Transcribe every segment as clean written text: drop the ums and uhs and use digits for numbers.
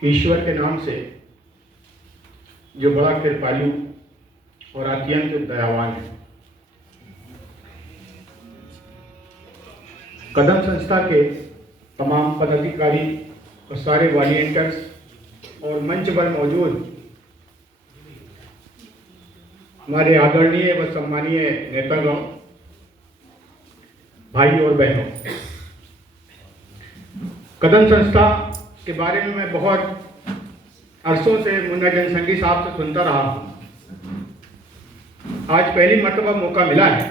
ईश्वर के नाम से जो बड़ा कृपालु और अत्यंत दयावान है। कदम संस्था के तमाम पदाधिकारी और सारे वॉलंटियर्स और मंच पर मौजूद हमारे आदरणीय व सम्मानीय नेतागण, भाई और बहनों, कदम संस्था के बारे में मैं बहुत अरसों से मुन्ना जनसंघी साहब से सुनता रहा हूँ। आज पहली मर्तबा मौका मिला है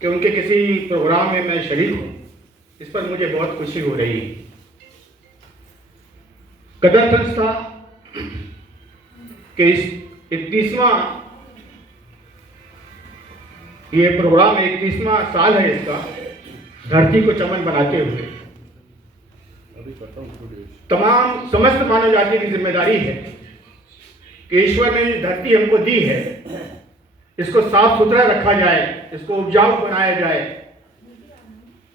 कि उनके किसी प्रोग्राम में मैं शरीक हूँ। इस पर मुझे बहुत खुशी हो रही है। कदम संस्था के इस 31वां ये प्रोग्राम 31वां साल है इसका, धरती को चमन बनाते हुए तमाम समस्त मानव जाति की जिम्मेदारी है कि ईश्वर ने धरती हमको दी है, इसको साफ सुथरा रखा जाए, इसको उपजाऊ बनाया जाए,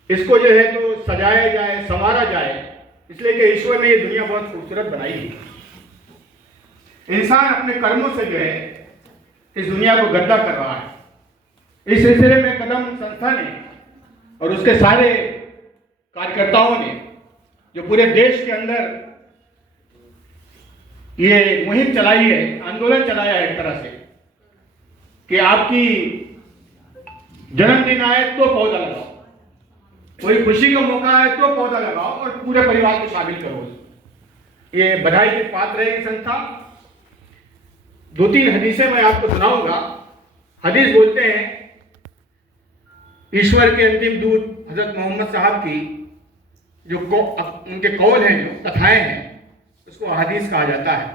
इसको जो है तो सजाया जाए, संवारा जाए। इसलिए कि ईश्वर ने ये दुनिया बहुत खूबसूरत बनाई है। इंसान अपने कर्मों से जो है इस दुनिया को गंदा कर रहा है। इस सिलसिले में कदम संस्था ने और उसके सारे कार्यकर्ताओं ने जो पूरे देश के अंदर ये मुहिम चलाई है, आंदोलन चलाया है एक तरह से कि आपकी जन्मदिन आए तो पौधा लगाओ, कोई खुशी का मौका है तो पौधा लगाओ और पूरे परिवार को शामिल करो। ये बधाई के पात्र है संस्था। 2-3 हदीसें मैं आपको सुनाऊंगा। हदीस बोलते हैं, ईश्वर के अंतिम दूत हजरत मोहम्मद साहब की जो उनके कौल हैं, जो कथाएं हैं, उसको हदीस कहा जाता है।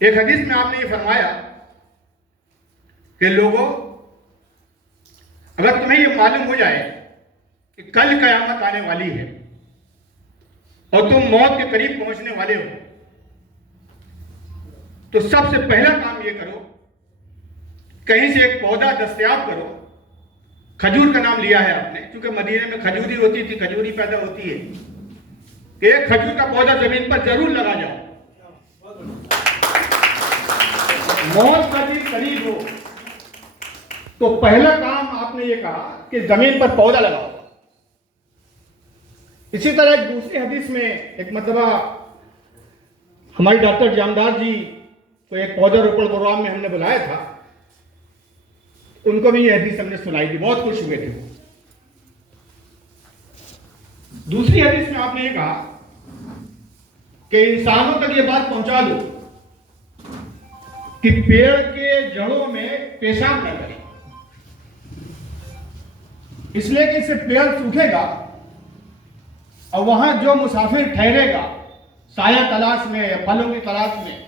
एक हदीस में आपने ये फरमाया कि लोगों, अगर तुम्हें ये मालूम हो जाए कि कल कयामत आने वाली है और तुम मौत के करीब पहुंचने वाले हो, तो सबसे पहला काम ये करो, कहीं से एक पौधा दस्तयाब करो। खजूर का नाम लिया है आपने, क्योंकि मदीने में खजूरी होती थी, खजूरी पैदा होती है। एक खजूर का पौधा जमीन पर जरूर लगा जाओ। मौत का दिन करीब हो तो पहला काम आपने ये कहा कि जमीन पर पौधा लगाओ। इसी तरह एक दूसरी हदीस में एक मरतबा हमारे डॉक्टर जामदार जी को एक पौधारोपण प्रोग्राम में हमने बुलाया था, उनको भी ये हदीस हमने सुनाई थी, बहुत खुश हुए थे। दूसरी हदीस में आपने ये कहा कि इंसानों तक ये बात पहुंचा दो कि पेड़ के जड़ों में पेशाब न करें, इसलिए कि इससे पेड़ सूखेगा और वहां जो मुसाफिर ठहरेगा साया तलाश में या फलों की तलाश में,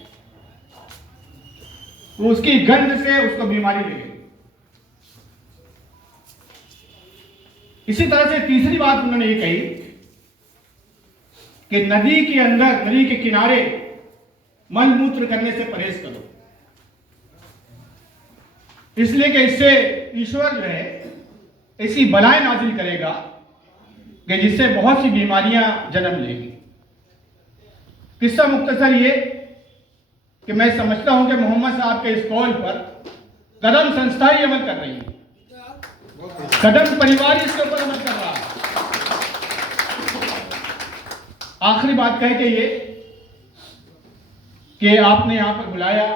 तो उसकी गंध से उसको बीमारी लगेगी। इसी तरह से तीसरी बात उन्होंने ये कही कि नदी के अंदर, नदी के किनारे मल मूत्र करने से परहेज करो, इसलिए कि इससे ईश्वर जो है ऐसी बलाएं नाजिल करेगा कि जिससे बहुत सी बीमारियां जन्म लेंगी। किस्सा मुख्तसर ये कि मैं समझता हूं कि मोहम्मद साहब के इस कॉल पर कदम संस्था ही अमल कर रही है, कदम परिवार इसके ऊपर अमल कर रहा है। आखिरी बात कह के ये कि आपने यहां पर बुलाया,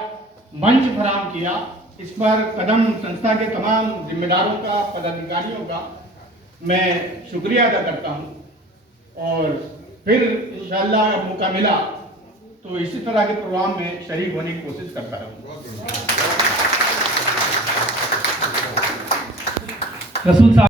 मंच फराहम किया, इस पर कदम संस्था के तमाम जिम्मेदारों का, पदाधिकारियों का मैं शुक्रिया अदा करता हूं। और फिर इंशाअल्लाह अगर मौका मिला तो इसी तरह के प्रोग्राम में शरीक होने की कोशिश करता रहूंगा। रसूल साहब